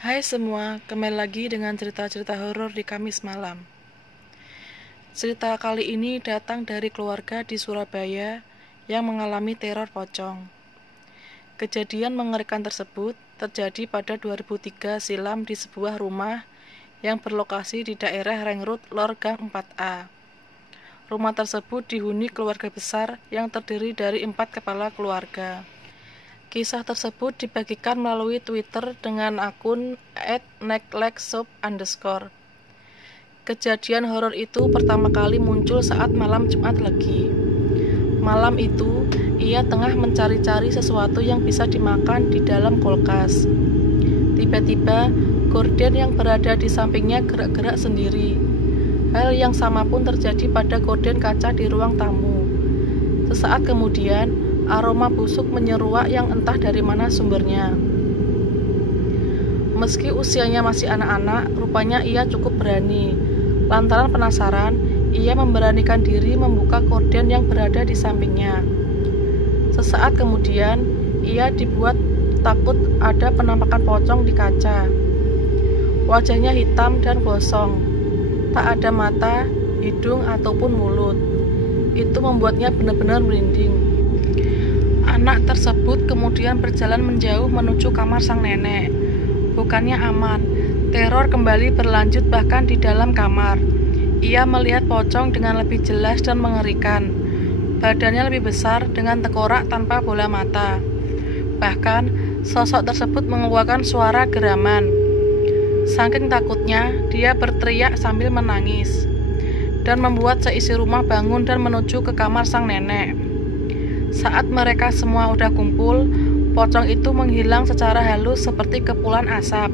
Hai semua, kembali lagi dengan cerita-cerita horor di Kamis malam. Cerita kali ini datang dari keluarga di Surabaya yang mengalami teror pocong. Kejadian mengerikan tersebut terjadi pada 2003 silam di sebuah rumah yang berlokasi di daerah Ring Road Lor Gang 4A. Rumah tersebut dihuni keluarga besar yang terdiri dari 4 kepala keluarga. Kisah tersebut dibagikan melalui Twitter dengan akun @necklexshop_. Kejadian horor itu pertama kali muncul saat malam Jumat Legi. Malam itu, ia tengah mencari-cari sesuatu yang bisa dimakan di dalam kulkas. Tiba-tiba, gorden yang berada di sampingnya gerak-gerak sendiri. Hal yang sama pun terjadi pada gorden kaca di ruang tamu. Sesaat kemudian, aroma busuk menyeruak yang entah dari mana sumbernya. Meski usianya masih anak-anak, rupanya ia cukup berani. Lantaran penasaran, ia memberanikan diri membuka gorden yang berada di sampingnya. Sesaat kemudian, ia dibuat takut ada penampakan pocong di kaca. Wajahnya hitam dan gosong, tak ada mata, hidung, ataupun mulut. Itu membuatnya benar-benar merinding. Anak tersebut kemudian berjalan menjauh menuju kamar sang nenek. Bukannya aman, teror kembali berlanjut bahkan di dalam kamar. Ia melihat pocong dengan lebih jelas dan mengerikan. Badannya lebih besar dengan tengkorak tanpa bola mata. Bahkan, sosok tersebut mengeluarkan suara geraman. Saking takutnya, dia berteriak sambil menangis dan membuat seisi rumah bangun dan menuju ke kamar sang nenek. Saat mereka semua udah kumpul, pocong itu menghilang secara halus seperti kepulan asap.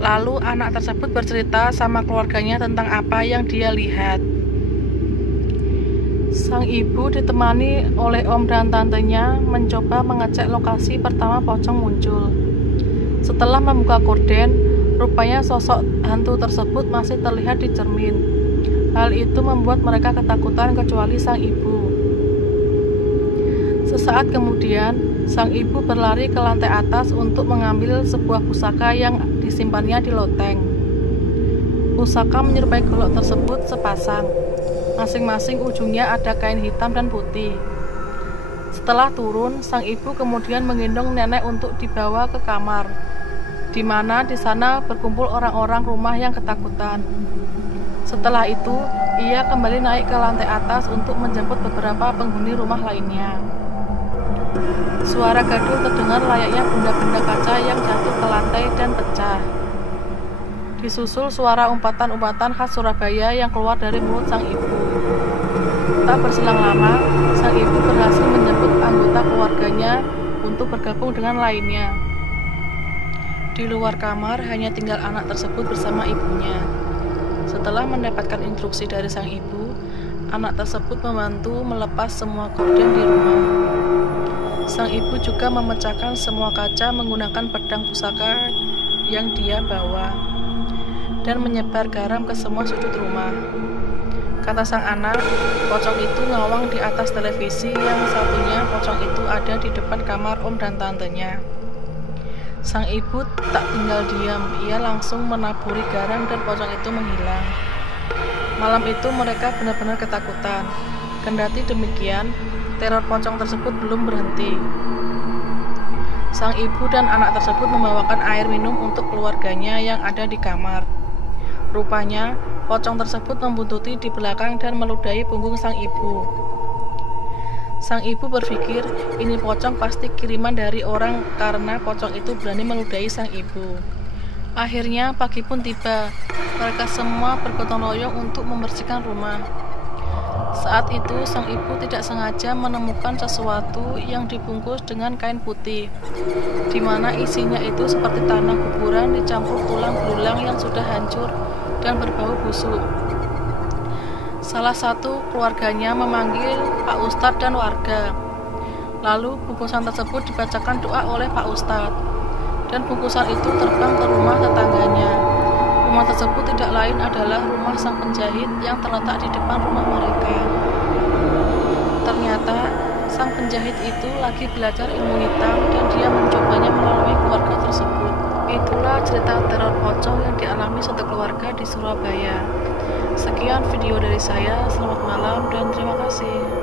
Lalu anak tersebut bercerita sama keluarganya tentang apa yang dia lihat. Sang ibu ditemani oleh om dan tantenya mencoba mengecek lokasi pertama pocong muncul. Setelah membuka gorden, rupanya sosok hantu tersebut masih terlihat di cermin. Hal itu membuat mereka ketakutan kecuali sang ibu. Sesaat kemudian, sang ibu berlari ke lantai atas untuk mengambil sebuah pusaka yang disimpannya di loteng. Pusaka menyerupai golok tersebut sepasang. Masing-masing ujungnya ada kain hitam dan putih. Setelah turun, sang ibu kemudian menggendong nenek untuk dibawa ke kamar, di mana di sana berkumpul orang-orang rumah yang ketakutan. Setelah itu, ia kembali naik ke lantai atas untuk menjemput beberapa penghuni rumah lainnya. Suara gaduh terdengar layaknya benda-benda kaca yang jatuh ke lantai dan pecah. Disusul suara umpatan-umpatan khas Surabaya yang keluar dari mulut sang ibu. Tak berselang lama, sang ibu berhasil menjemput anggota keluarganya untuk bergabung dengan lainnya. Di luar kamar hanya tinggal anak tersebut bersama ibunya. Setelah mendapatkan instruksi dari sang ibu, anak tersebut membantu melepas semua gorden di rumah. Sang ibu juga memecahkan semua kaca menggunakan pedang pusaka yang dia bawa dan menyebar garam ke semua sudut rumah. Kata sang anak, pocong itu ngawang di atas televisi, yang satunya pocong itu ada di depan kamar om dan tantenya. Sang ibu tak tinggal diam, ia langsung menaburi garam dan pocong itu menghilang. Malam itu mereka benar-benar ketakutan. Kendati demikian, teror pocong tersebut belum berhenti. Sang ibu dan anak tersebut membawakan air minum untuk keluarganya yang ada di kamar. Rupanya, pocong tersebut membuntuti di belakang dan meludahi punggung sang ibu. Sang ibu berpikir ini pocong pasti kiriman dari orang karena pocong itu berani meludahi sang ibu. Akhirnya pagi pun tiba. Mereka semua bergotong royong untuk membersihkan rumah. Saat itu sang ibu tidak sengaja menemukan sesuatu yang dibungkus dengan kain putih, di mana isinya itu seperti tanah kuburan dicampur tulang belulang yang sudah hancur dan berbau busuk. Salah satu keluarganya memanggil Pak Ustadz dan warga. Lalu bungkusan tersebut dibacakan doa oleh Pak Ustadz, dan bungkusan itu terbang ke rumah tetangganya. Rumah tersebut tidak lain adalah rumah sang penjahit yang terletak di depan rumah mereka. Ternyata sang penjahit itu lagi belajar ilmu hitam dan dia mencobanya melalui keluarga tersebut. Itulah cerita teror pocong yang dialami satu keluarga di Surabaya. Sekian video dari saya, selamat malam dan terima kasih.